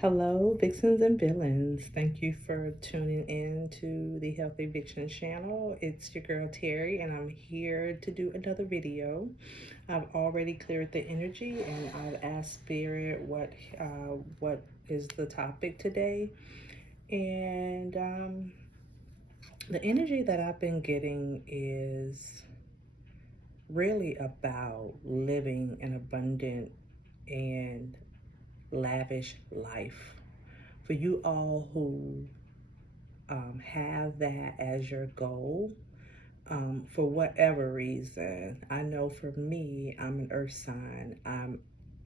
Hello, Vixens and Villains. Thank you for tuning in to the Healthy Vixen channel. It's your girl Terry, and I'm here to do another video. I've already cleared the energy, and I've asked Spirit what is the topic today. And the energy that I've been getting is really about living an abundant and lavish life. For you all who have that as your goal, for whatever reason, I know for me, I'm an earth sign.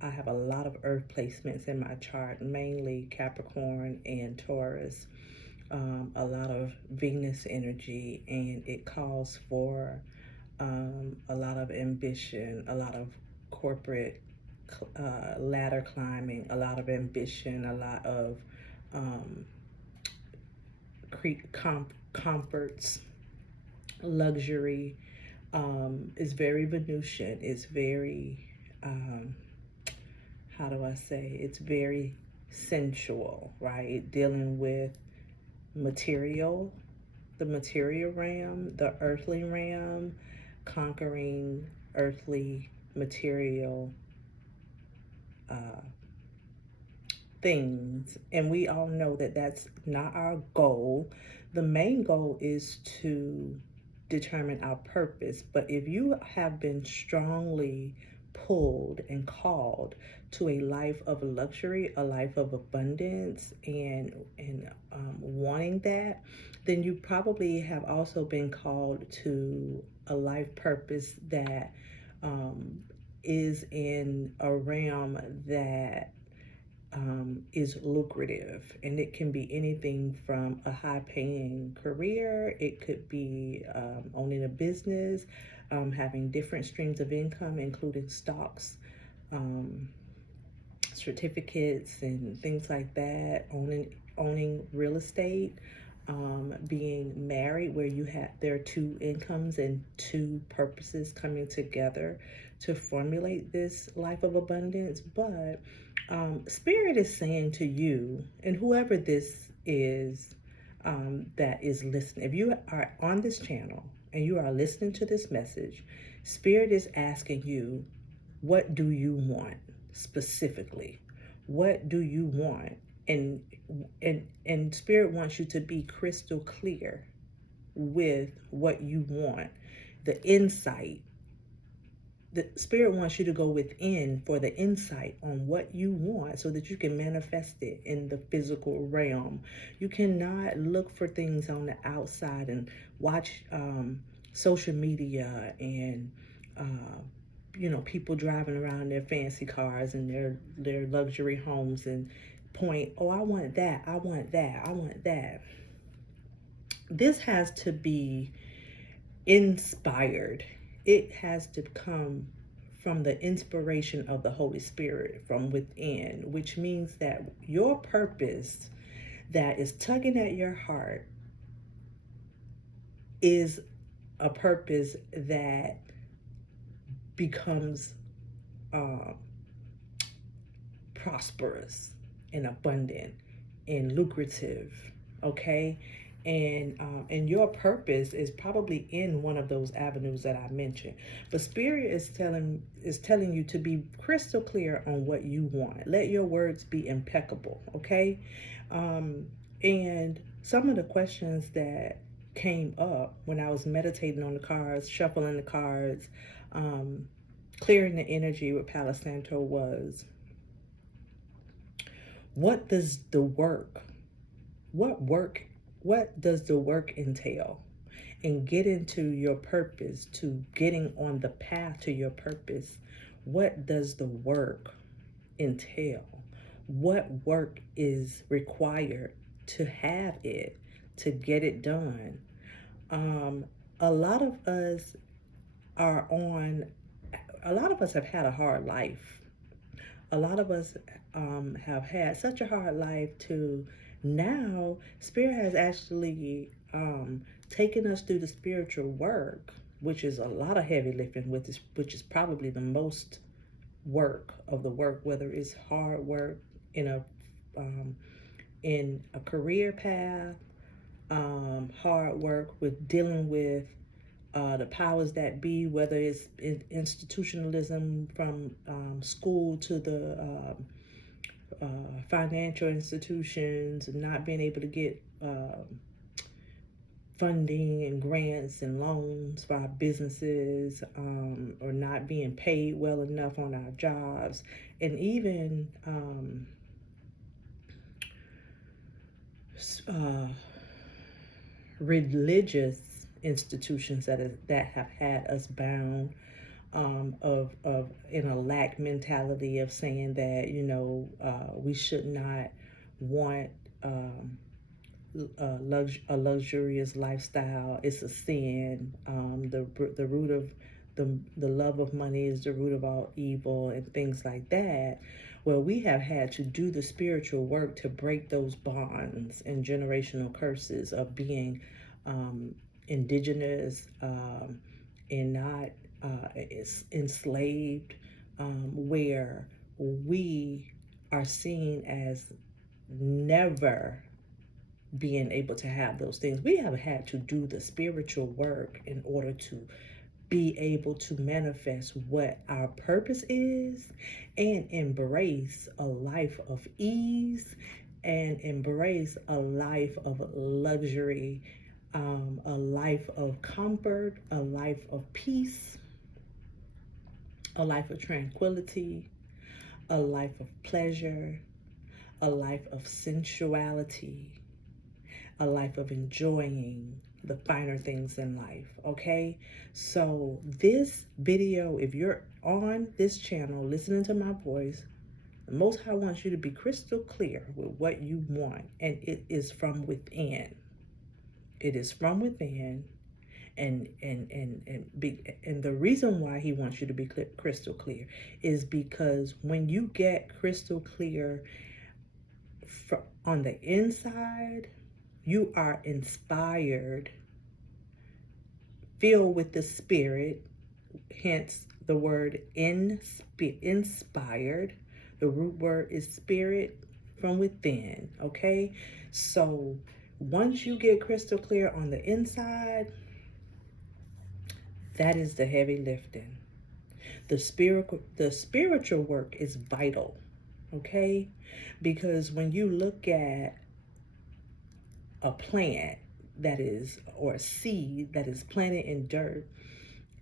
I have a lot of earth placements in my chart, mainly Capricorn and Taurus, a lot of Venus energy, and it calls for a lot of ambition, a lot of corporate ladder climbing, a lot of ambition, a lot of um, comforts, luxury. Is very Venusian. It's very, um, how do I say? It's very sensual, right? Dealing with material, the material realm, the earthly realm, conquering earthly material uh, things. And we all know that that's not our goal. The main goal is to determine our purpose. But if you have been strongly pulled and called to a life of luxury, a life of abundance, and wanting that, then you probably have also been called to a life purpose that um, is in a realm that is lucrative, and it can be anything from a high-paying career. It could be owning a business, having different streams of income, including stocks, um, certificates, and things like that. Owning real estate, being married, where you have there are two incomes and two purposes coming together to formulate this life of abundance. But Spirit is saying to you, and whoever this is that is listening, if you are on this channel and you are listening to this message, Spirit is asking you, what do you want specifically? What do you want? And and Spirit wants you to be crystal clear with what you want, the insight. The Spirit wants you to go within for the insight on what you want so that you can manifest it in the physical realm. You cannot look for things on the outside and watch social media and people driving around their fancy cars and their luxury homes and point, oh, I want that, I want that, I want that. This has to be inspired. It has to come from the inspiration of the Holy Spirit from within, which means that your purpose that is tugging at your heart is a purpose that becomes uh, prosperous and abundant and lucrative, okay? And your purpose is probably in one of those avenues that I mentioned. But Spirit is telling you to be crystal clear on what you want. Let your words be impeccable, okay? And some of the questions that came up when I was meditating on the cards, shuffling the cards, clearing the energy with Palo Santo was, what does the work, what does the work entail? And get into your purpose, to getting on the path to your purpose. What does the work entail? What work is required to have it, to get it done? A lot of us are on, a lot of us have had a hard life. A lot of us have had such a hard life to now Spirit has actually taken us through the spiritual work, which is a lot of heavy lifting, which is probably the most work of the work, whether it's hard work in a in a career path, hard work with dealing with the powers that be, whether it's institutionalism from school to the financial institutions, not being able to get funding and grants and loans for our businesses, or not being paid well enough on our jobs, and even religious institutions that have had us bound, of in a lack mentality of saying that we should not want a luxurious lifestyle. It's a sin. The root of the love of money is the root of all evil, and things like that. Well, we have had to do the spiritual work to break those bonds and generational curses of being indigenous, and not enslaved, where we are seen as never being able to have those things. We have had to do the spiritual work in order to be able to manifest what our purpose is, and embrace a life of ease, and embrace a life of luxury, a life of comfort, a life of peace, a life of tranquility, a life of pleasure, a life of sensuality, a life of enjoying the finer things in life. Okay, so this video, if you're on this channel listening to my voice, the Most High wants you to be crystal clear with what you want, and it is from within. It is from within, and the reason why he wants you to be crystal clear is because when you get crystal clear on the inside, you are inspired, filled with the Spirit, hence the word inspired. The root word is spirit, from within, okay? So once you get crystal clear on the inside, that is the heavy lifting. The spiritual work is vital, okay? Because when you look at a plant that is, or a seed that is planted in dirt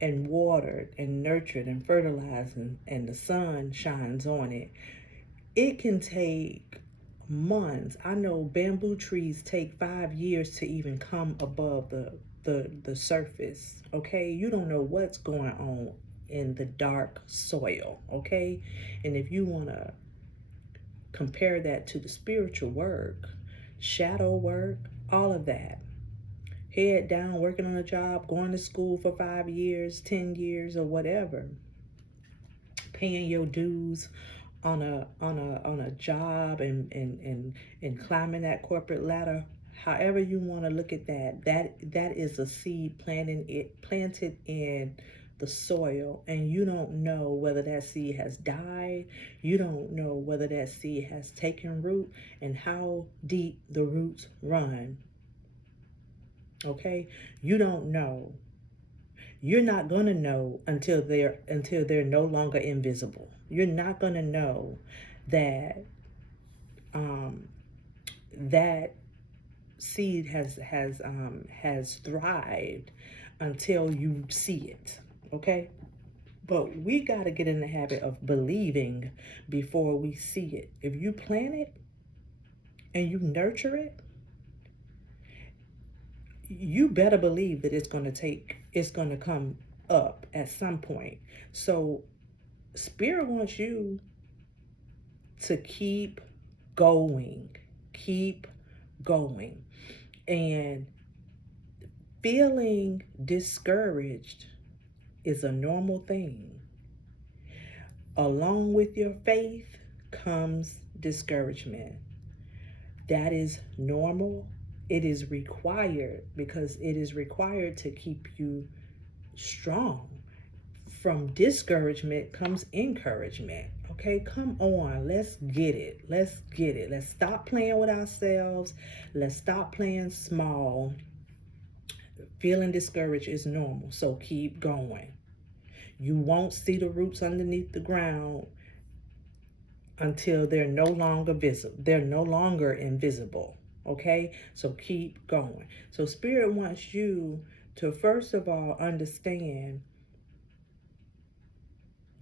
and watered and nurtured and fertilized, and the sun shines on it, it can take months. I know bamboo trees take 5 years to even come above the surface, okay? You don't know what's going on in the dark soil, okay? And if you want to compare that to the spiritual work, shadow work, all of that, head down, working on a job, going to school for 5 years, 10 years, or whatever, paying your dues on a job, and climbing that corporate ladder, however you want to look at that is a seed planted in the soil, and you don't know whether that seed has died. You don't know whether that seed has taken root and how deep the roots run. Okay, you don't know. You're not going to know until they're no longer invisible. You're not going to know that that seed has thrived until you see it. Okay, but we got to get in the habit of believing before we see it. If you plant it and you nurture it, you better believe that it's going to come up at some point. So Spirit wants you to keep going, and feeling discouraged is a normal thing. Along with your faith comes discouragement. That is normal. It is required, because it is required to keep you strong. From discouragement comes encouragement, Okay, come on, let's get it. Let's get it. Let's stop playing with ourselves. Let's stop playing small. Feeling discouraged is normal, so keep going. You won't see the roots underneath the ground until they're no longer visible. They're no longer invisible. Okay, so keep going. So Spirit wants you to first of all understand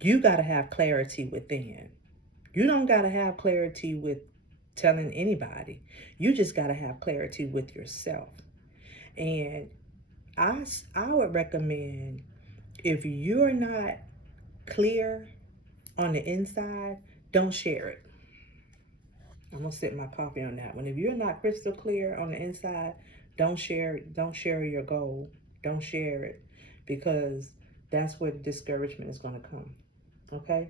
you got to have clarity within. You don't got to have clarity with telling anybody. You just got to have clarity with yourself. And I would recommend, if you're not clear on the inside, don't share it. I'm gonna sip my coffee on that one. If you're not crystal clear on the inside, don't share it. Don't share your goal. Don't share it, because that's where the discouragement is gonna come. Okay?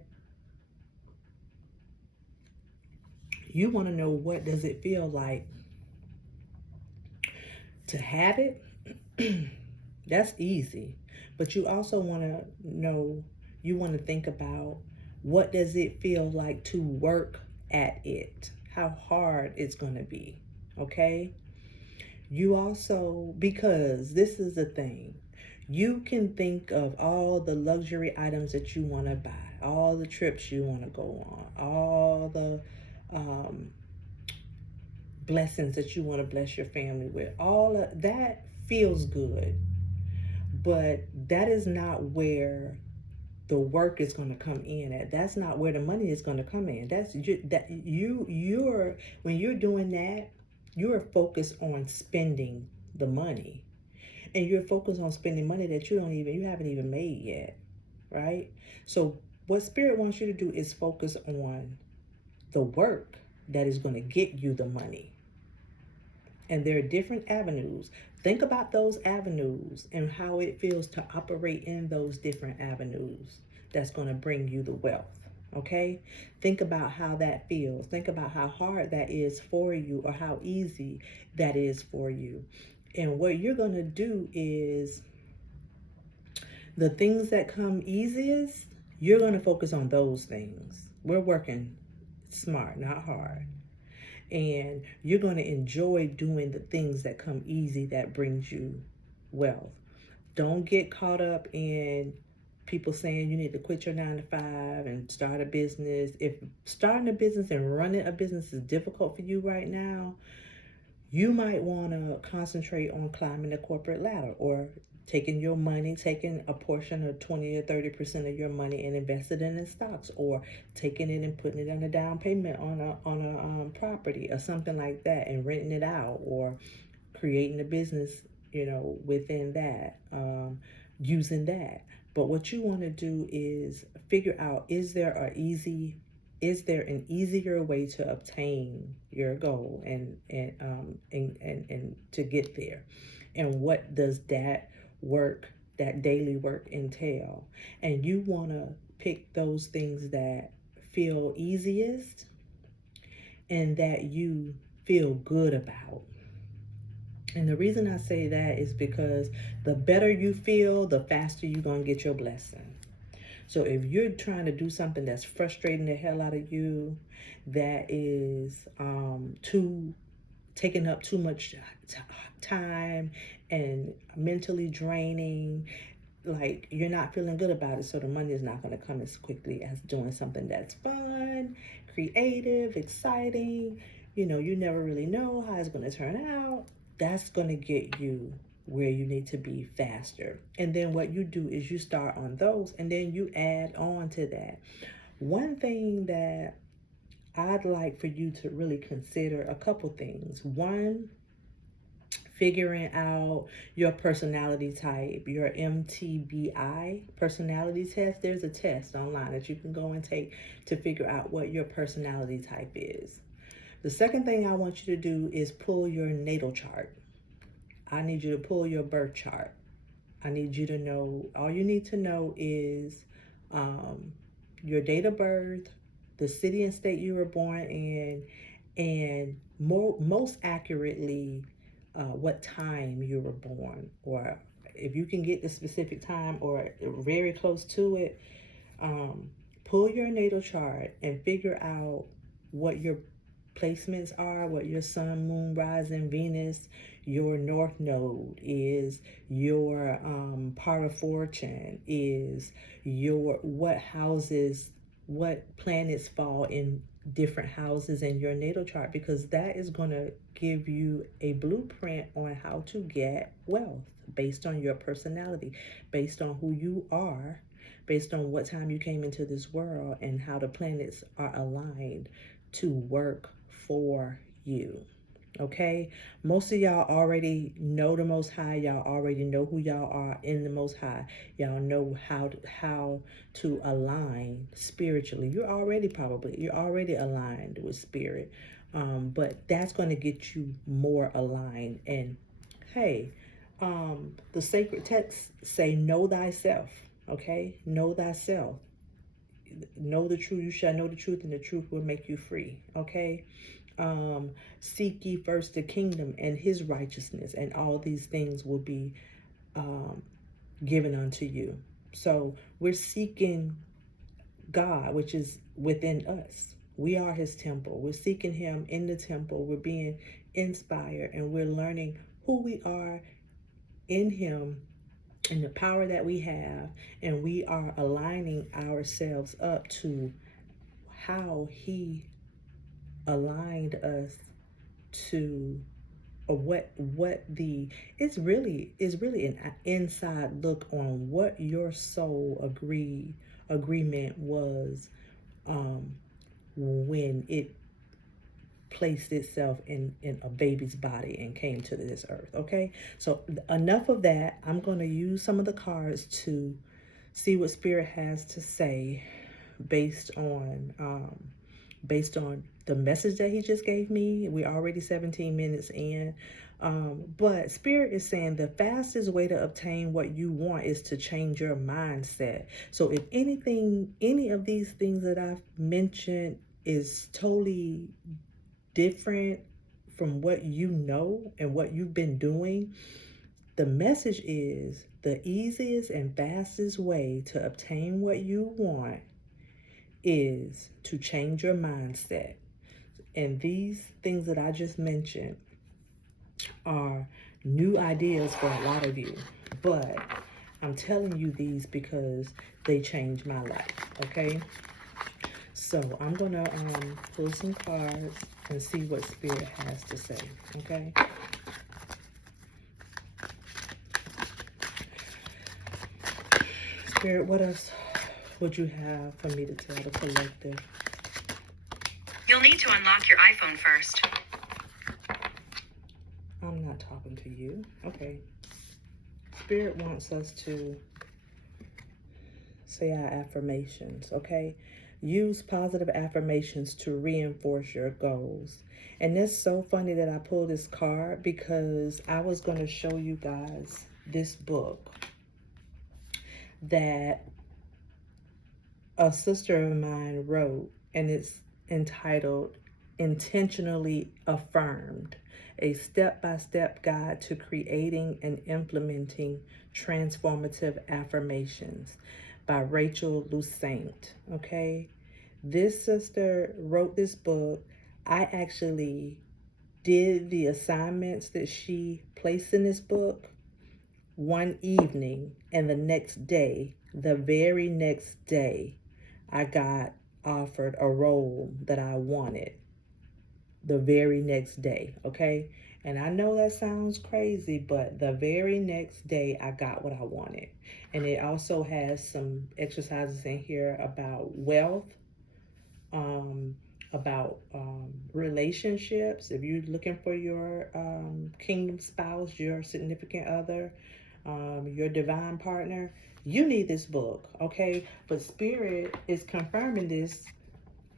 You want to know, what does it feel like to have it? That's easy. But you also want to know, you want to think about, what does it feel like to work at it? How hard it's going to be. Okay? You also, because this is the thing, you can think of all the luxury items that you want to buy, all the trips you want to go on, all the blessings that you want to bless your family with. All of that feels good, but that is not where the work is going to come in at. That's not where the money is going to come in. That's you're when you're doing that, you're focused on spending the money, and you're focused on spending money that you haven't even made yet, right? So what Spirit wants you to do is focus on the work that is going to get you the money. And there are different avenues. Think about those avenues and how it feels to operate in those different avenues that's going to bring you the wealth. Okay? Think about how that feels. Think about how hard that is for you, or how easy that is for you. And what you're going to do is, the things that come easiest, you're going to focus on those things. We're working smart, not hard. And you're going to enjoy doing the things that come easy, that brings you wealth. Don't get caught up in people saying you need to quit your 9 to 5 and start a business. If starting a business and running a business is difficult for you right now, you might want to concentrate on climbing the corporate ladder, or taking your money, taking a portion of 20 or 30% of your money and investing it in stocks, or taking it and putting it on a down payment on a property or something like that, and renting it out, or creating a business, within that, using that. But what you want to do is figure out, is there an easier way to obtain your goal, and to get there? And what does that daily work entail? And you want to pick those things that feel easiest and that you feel good about. And the reason I say that is because the better you feel, the faster you're going to get your blessing. So if you're trying to do something that's frustrating the hell out of you, that is taking up too much time and mentally draining, like you're not feeling good about it, so the money is not going to come as quickly as doing something that's fun, creative, exciting. You never really know how it's going to turn out. That's going to get you where you need to be faster. And then what you do is you start on those, and then you add on to that. One thing that I'd like for you to really consider, a couple things. One, figuring out your personality type, your MBTI personality test. There's a test online that you can go and take to figure out what your personality type is. The second thing I want you to do is pull your natal chart. I need you to pull your birth chart. I need you to know, all you need to know is your date of birth, the city and state you were born in, and most accurately, what time you were born. Or if you can get the specific time or very close to it, pull your natal chart and figure out what your placements are, what your sun, moon, rising, Venus, your north node is, your part of fortune is, your what houses, what planets fall in different houses in your natal chart, because that is going to give you a blueprint on how to get wealth based on your personality, based on who you are, based on what time you came into this world, and how the planets are aligned to work for you. Okay, most of y'all already know the Most High. Y'all already know who y'all are in the Most High. Y'all know how to align spiritually. You're already aligned with spirit, but that's going to get you more aligned. And hey, the sacred texts say, "Know thyself." Okay, know thyself. Know the truth. You shall know the truth, and the truth will make you free. Okay. Seek ye first the kingdom and his righteousness, and all these things will be given unto you. So we're seeking God, which is within us. We are his temple. We're seeking him in the temple. We're being inspired, and we're learning who we are in him and the power that we have, and we are aligning ourselves up to how he aligned us to, or what the it's really an inside look on what your soul agreement was when it placed itself in a baby's body and came to this earth. Okay, so enough of that. I'm going to use some of the cards to see what spirit has to say based on the message that he just gave me. We're already 17 minutes in. But spirit is saying the fastest way to obtain what you want is to change your mindset. So if any of these things that I've mentioned is totally different from what you know and what you've been doing, the message is the easiest and fastest way to obtain what you want is to change your mindset. And these things that I just mentioned are new ideas for a lot of you, but I'm telling you these because they changed my life. Okay, so I'm gonna pull some cards and see what spirit has to say. Okay, spirit, what else would you have for me to tell the collective? You'll need to unlock your iPhone first. I'm not talking to you. Okay. Spirit wants us to say our affirmations, okay? Use positive affirmations to reinforce your goals. And it's so funny that I pulled this card because I was going to show you guys this book that a sister of mine wrote, and it's entitled Intentionally Affirmed, a step-by-step guide to creating and implementing transformative affirmations by Rachel Lussaint. Okay, this sister wrote this book. I actually did the assignments that she placed in this book one evening, and the next day, the very next day, I got offered a role that I wanted the very next day. Okay, and I know that sounds crazy, but the very next day I got what I wanted. And it also has some exercises in here about wealth, about relationships. If you're looking for your kingdom spouse, your significant other, your divine partner, you need this book. Okay, but spirit is confirming this.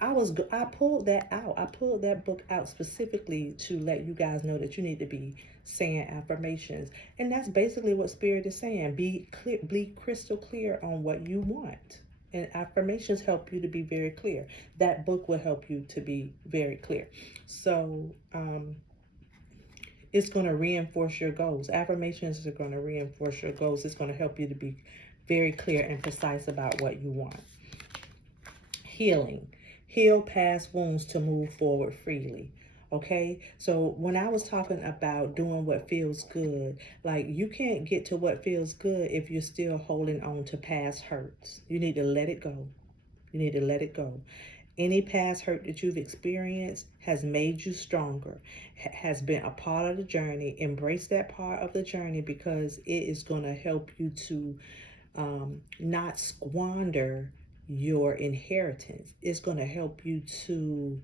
I pulled that out. I pulled that book out specifically to let you guys know that you need to be saying affirmations. And that's basically what spirit is saying. Be clear, be crystal clear on what you want. And affirmations help you to be very clear. That book will help you to be very clear. So it's going to reinforce your goals. Affirmations are going to reinforce your goals. It's going to help you to be very clear and precise about what you want. healing. Heal past wounds to move forward freely. Okay, so when I was talking about doing what feels good, like you can't get to what feels good if you're still holding on to past hurts. You need to let it go. You need to let it go. Any past hurt that you've experienced has made you stronger, has been a part of the journey. Embrace that part of the journey because it is going to help you to not squander your inheritance. It's going to help you to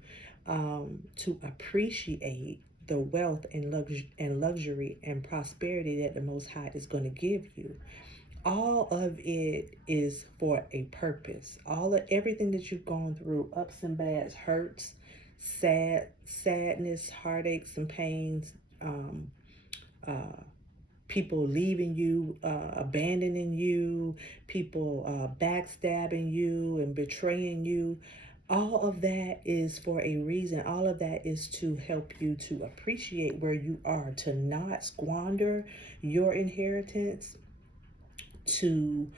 appreciate the wealth and luxury and prosperity that the Most High is going to give you. All of it is for a purpose. Everything that you've gone through, ups and bads, hurts, sadness, heartaches and pains, people leaving you, abandoning you, people backstabbing you and betraying you. All of that is for a reason. All of that is to help you to appreciate where you are, to not squander your inheritance, to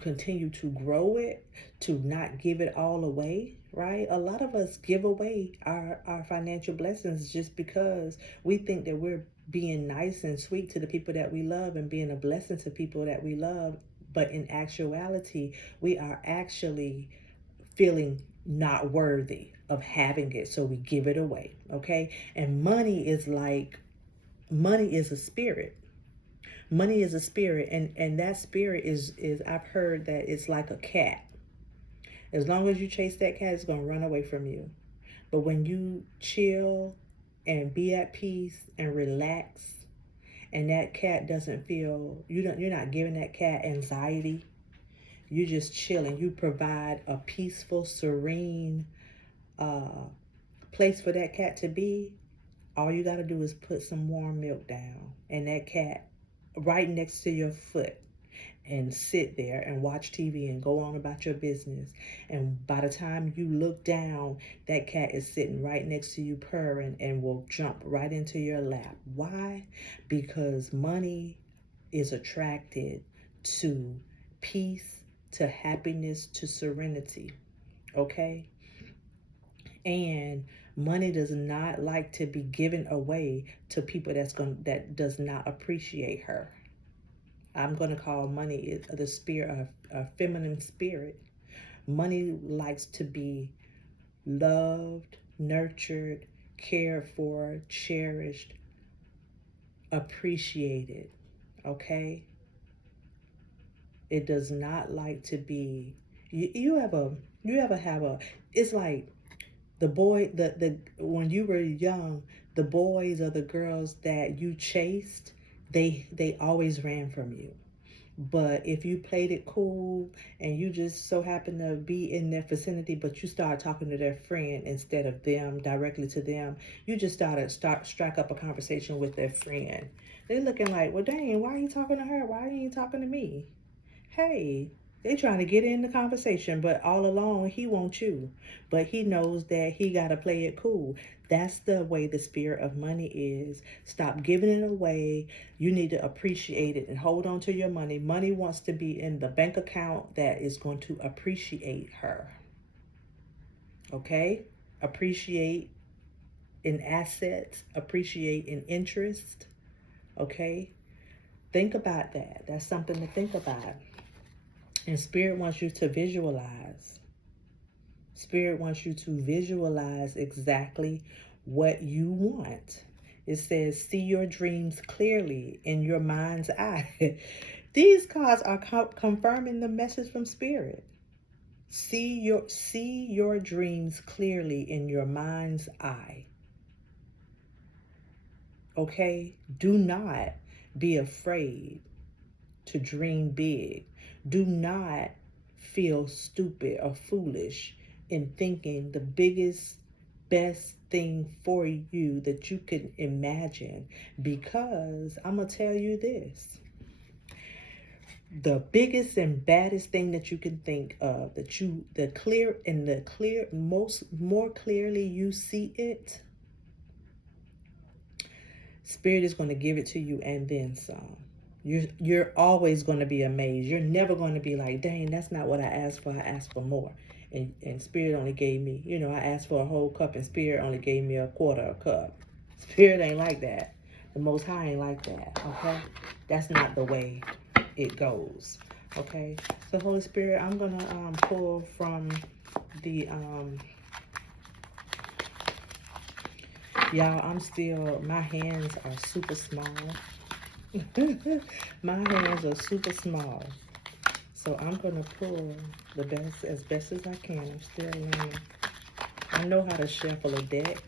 continue to grow it, to not give it all away, right? A lot of us give away our financial blessings just because we think that we're being nice and sweet to the people that we love and being a blessing to people that we love. But in actuality, we are actually feeling not worthy of having it. So we give it away, okay? And money is a spirit. Money is a spirit, and that spirit is I've heard that it's like a cat. As long as you chase that cat, it's going to run away from you. But when you chill and be at peace and relax, and that cat doesn't feel, you're not giving that cat anxiety. You're just chilling. You provide a peaceful, serene place for that cat to be. All you got to do is put some warm milk down, and that cat right next to your foot, and sit there and watch TV and go on about your business. And by the time you look down, that cat is sitting right next to you purring and will jump right into your lap. Why? Because money is attracted to peace, to happiness, to serenity. Okay? And money does not like to be given away to people that does not appreciate her. I'm going to call money the spirit, a feminine spirit. Money likes to be loved, nurtured, cared for, cherished, appreciated. Okay? It does not like to be. You ever have a? It's like the boy, when you were young, the boys or the girls that you chased, they always ran from you. But if you played it cool and you just so happen to be in their vicinity, but you start talking to their friend instead of them, directly to them, you just strike up a conversation with their friend. They're looking like, well, dang, why are you talking to her? Why are you talking to me? Hey, they trying to get in the conversation, but all along he wants you. But he knows that he got to play it cool. That's the way the spirit of money is. Stop giving it away. You need to appreciate it and hold on to your money. Money wants to be in the bank account that is going to appreciate her. Okay? Appreciate in assets, appreciate in interest. Okay? Think about that. That's something to think about. And Spirit wants you to visualize. Spirit wants you to visualize exactly what you want. It says, see your dreams clearly in your mind's eye. These cards are confirming the message from Spirit. See your dreams clearly in your mind's eye. Okay? Do not be afraid to dream big. Do not feel stupid or foolish in thinking the biggest, best thing for you that you can imagine. Because I'm going to tell you this. The biggest and baddest thing that you can think of, more clearly you see it, Spirit is going to give it to you and then some. You're always going to be amazed. You're never going to be like, dang, that's not what I asked for. I asked for more. and Spirit only gave me, I asked for a whole cup and Spirit only gave me a quarter of a cup. Spirit ain't like that. The Most High ain't like that, okay? That's not the way it goes, okay? So Holy Spirit, I'm going to pull from the, y'all, my hands are super small. My hands are super small. So I'm going to pull as best as I can. I'm still learning. I know how to shuffle a deck,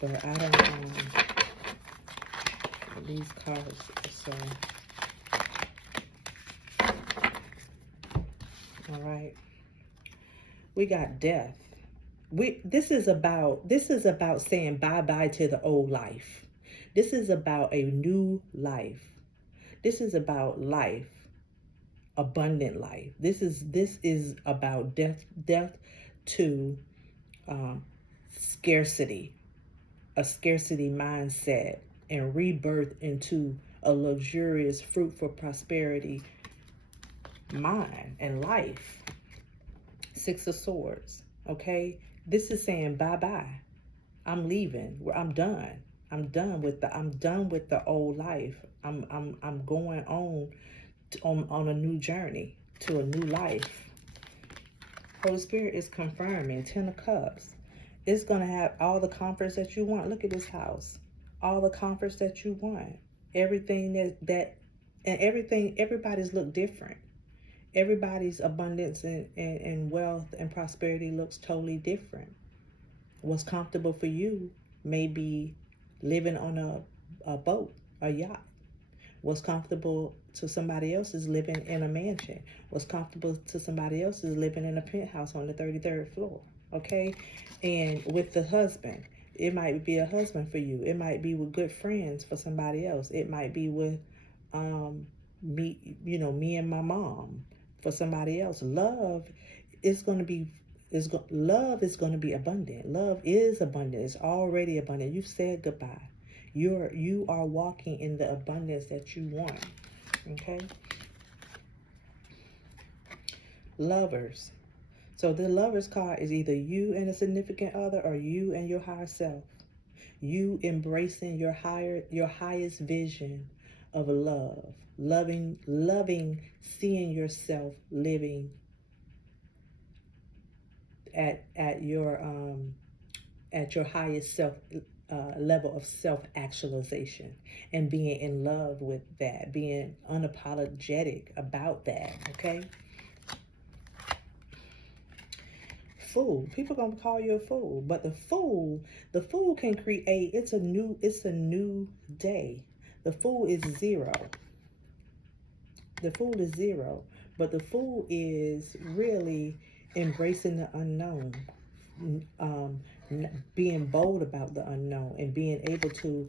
but I don't, these cards, so, all right. We got death. This is about saying bye-bye to the old life. This is about a new life. This is about life, abundant life. This is about death to scarcity, a scarcity mindset, and rebirth into a luxurious, fruitful prosperity mind and life. Six of Swords, okay? This is saying bye-bye. I'm leaving. I'm done. I'm done with the old life. I'm going on a new journey to a new life. Holy Spirit is confirming. 10 of Cups. It's going to have all the comforts that you want. Look at this house. All the comforts that you want. Everything and everybody's look different. Everybody's abundance and wealth and prosperity looks totally different. What's comfortable for you may be living on a boat, a yacht. What's comfortable to somebody else is living in a mansion. What's comfortable to somebody else is living in a penthouse on the 33rd floor, okay? And with the husband, it might be a husband for you. It might be with good friends for somebody else. It might be with me and my mom for somebody else. Love is going to be abundant. Love is abundant. It's already abundant. You've said goodbye. You are walking in the abundance that you want. Okay? Lovers. So the Lovers card is either you and a significant other or you and your higher self. You embracing your highest vision of love. Loving, seeing yourself living at your highest self level of self-actualization, and being in love with that, being unapologetic about that. Okay. Fool. People gonna call you a fool, but the fool can create. It's a new day. The Fool is zero. The Fool is zero, but the Fool is really embracing the unknown, being bold about the unknown, and being able to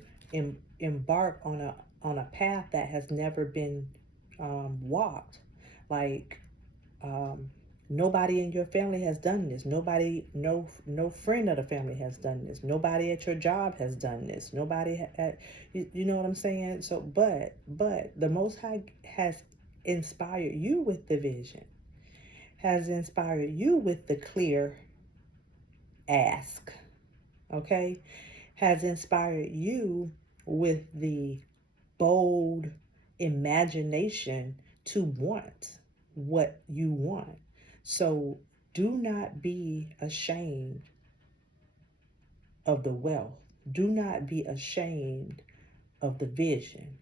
embark on a path that has never been walked. Like nobody in your family has done this. Nobody, no friend of the family has done this. Nobody at your job has done this. Nobody you know what I'm saying? So, but the Most High has inspired you with the vision, has inspired you with the clear ask, okay? Has inspired you with the bold imagination to want what you want. So do not be ashamed of the wealth. Do not be ashamed of the vision.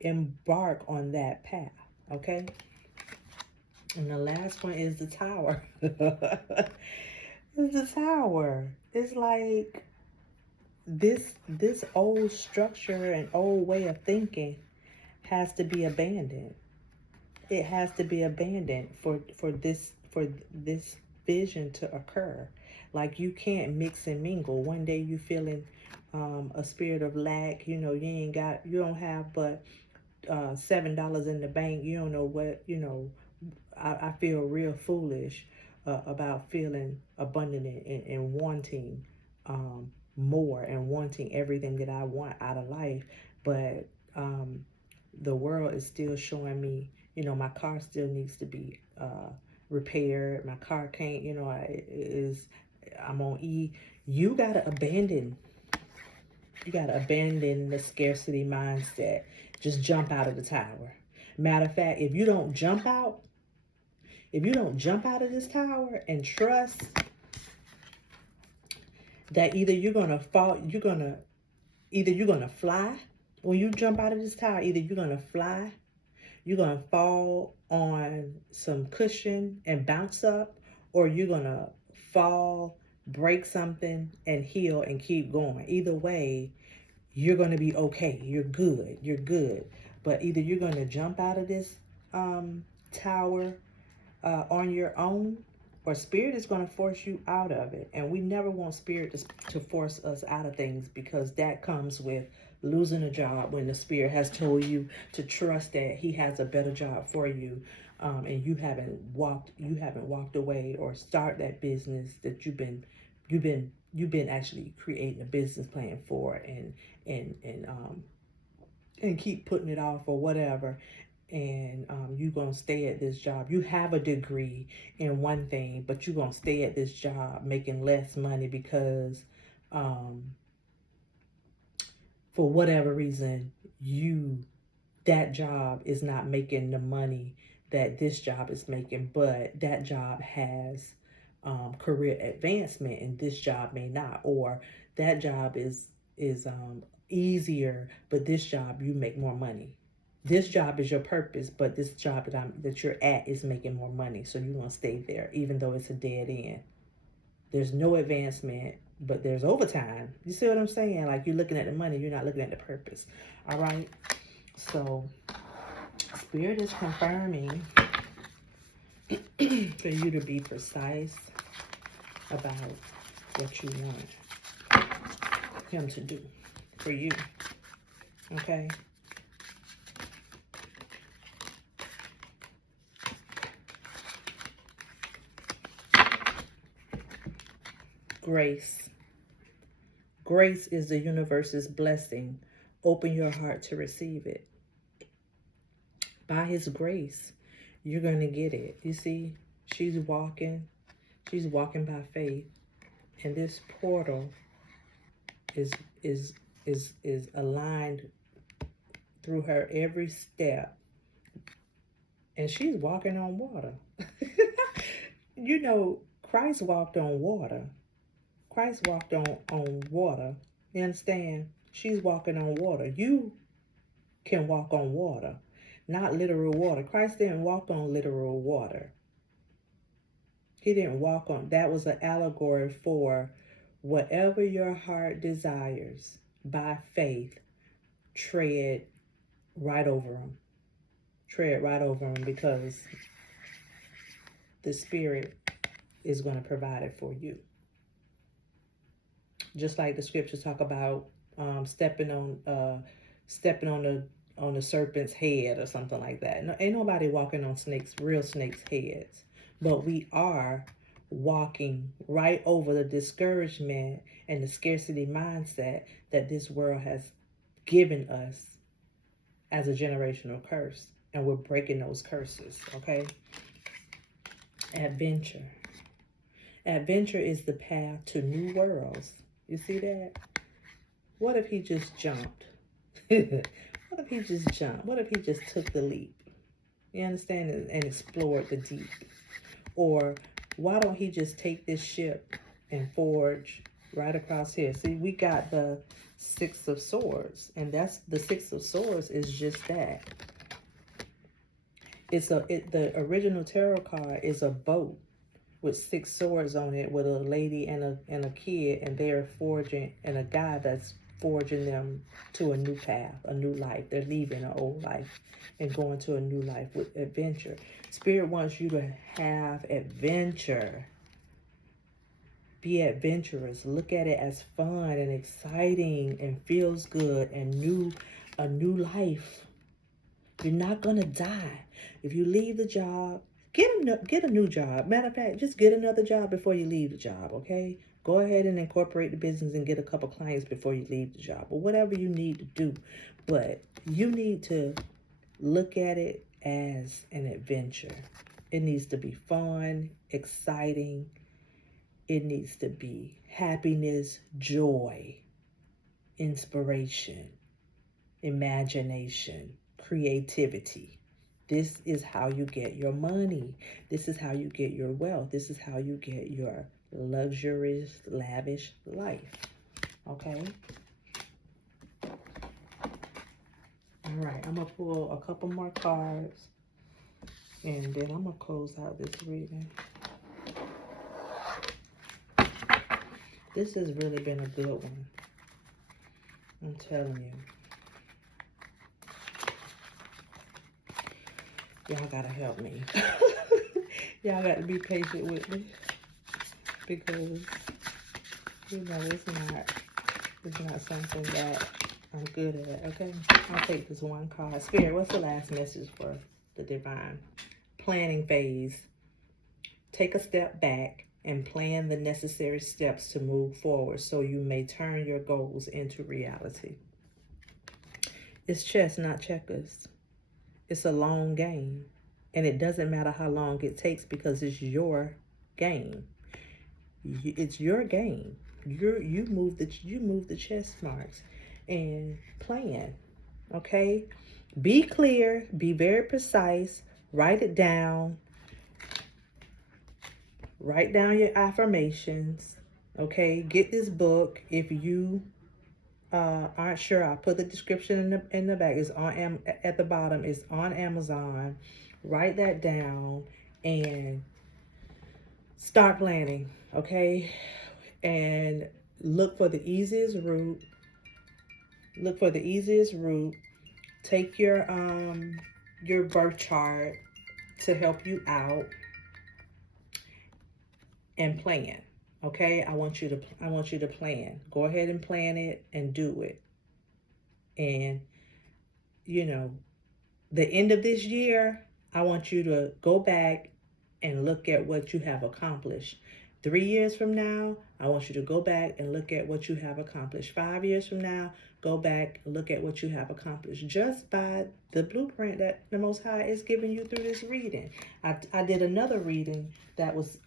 Embark on that path, okay? And the last one is the Tower. It's the Tower. It's like this old structure and old way of thinking has to be abandoned. It has to be abandoned for this vision to occur. Like, you can't mix and mingle. One day you feeling a spirit of lack. You don't have but $7 in the bank. You don't know what, I feel real foolish about feeling abundant and wanting more, and wanting everything that I want out of life. But the world is still showing me, my car still needs to be repaired. My car can't, you know, I'm on E. You gotta abandon. You gotta abandon the scarcity mindset. Just jump out of the tower. Matter of fact, if you don't jump out of this tower and trust that either you're gonna fall, either you're gonna fly when you jump out of this tower, either you're gonna fly, you're gonna fall on some cushion and bounce up, or you're gonna fall, break something, and heal and keep going. Either way, you're gonna be okay. You're good. You're good. But either you're gonna jump out of this tower on your own, or spirit is going to force you out of it. And we never want spirit to force us out of things, because that comes with losing a job when the spirit has told you to trust that he has a better job for you, and you haven't walked away or start that business that you've been actually creating a business plan for, and keep putting it off or whatever. And you're going to stay at this job. You have a degree in one thing, but you're going to stay at this job making less money because for whatever reason, that job is not making the money that this job is making, but that job has career advancement and this job may not, or that job is easier, but this job you make more money. This job is your purpose, but this job that you're at is making more money. So you want to stay there, even though it's a dead end. There's no advancement, but there's overtime. You see what I'm saying? Like, you're looking at the money, you're not looking at the purpose. All right? So Spirit is confirming for you to be precise about what you want him to do for you. Okay? Grace. Grace is the universe's blessing. Open your heart to receive it. By his grace, you're going to get it. You see, she's walking by faith. And this portal is aligned through her every step. And she's walking on water. You know, Christ walked on water. Christ walked on water. You understand? She's walking on water. You can walk on water, not literal water. Christ didn't walk on literal water. He didn't walk on. That was an allegory for whatever your heart desires by faith. Tread right over them. Tread right over them, because the Spirit is going to provide it for you. Just like the scriptures talk about stepping on the serpent's head or something like that. No, ain't nobody walking on real snakes' heads, but we are walking right over the discouragement and the scarcity mindset that this world has given us as a generational curse, and we're breaking those curses. Okay. Adventure. Adventure is the path to new worlds. You see that? What if he just jumped? What if he just jumped? What if he just took the leap? You understand? And explored the deep. Or why don't he just take this ship and forge right across here? See, we got the Six of Swords, and that's the Six of Swords is just that. The original tarot card is a boat with 6 swords on it, with a lady and a kid, and they're forging, and a guy that's forging them to a new path, a new life. They're leaving an old life and going to a new life with adventure. Spirit wants you to have adventure. Be adventurous. Look at it as fun and exciting and feels good and a new life. You're not gonna die. If you leave the job, get a new job. Matter of fact, just get another job before you leave the job, okay? Go ahead and incorporate the business and get a couple clients before you leave the job, or whatever you need to do. But you need to look at it as an adventure. It needs to be fun, exciting. It needs to be happiness, joy, inspiration, imagination, creativity. This is how you get your money. This is how you get your wealth. This is how you get your luxurious, lavish life. Okay? All right, I'm going to pull a couple more cards, and then I'm going to close out this reading. This has really been a good one. I'm telling you. Y'all gotta help me. Y'all got to be patient with me, because you know it's not something that I'm good at. Okay, I'll take this one card. Spirit, what's the last message for the divine? Planning phase. Take a step back and plan the necessary steps to move forward so you may turn your goals into reality. It's chess, not checkers. It's a long game, and it doesn't matter how long it takes, because it's your game. It's your game. You move the chess marks and plan. Okay, be clear, be very precise. Write it down. Write down your affirmations. Okay, get this book. If you aren't sure, I'll put the description in the back. It's on at the bottom. It's on Amazon. Write that down and start planning. Okay, and look for the easiest route. Look for the easiest route. Take your birth chart to help you out and plan. Okay, I want you to plan. Go ahead and plan it and do it. And you know, the end of this year, I want you to go back and look at what you have accomplished. 3 years from now, I want you to go back and look at what you have accomplished. 5 years from now, go back and look at what you have accomplished, just by the blueprint that the Most High is giving you through this reading. I did another reading that was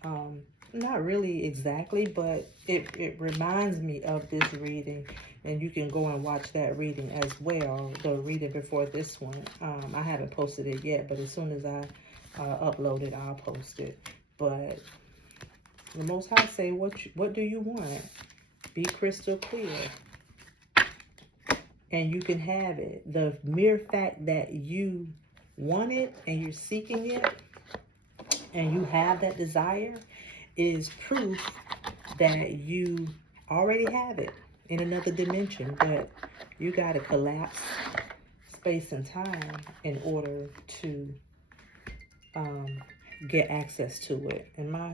not really exactly, but it reminds me of this reading, and you can go and watch that reading as well, the reading before this one. I haven't posted it yet, but as soon as I upload it, I'll post it. But the Most High say, what do you want? Be crystal clear, and you can have it. The mere fact that you want it and you're seeking it and you have that desire is proof that you already have it in another dimension. But you got to collapse space and time in order to get access to it. And my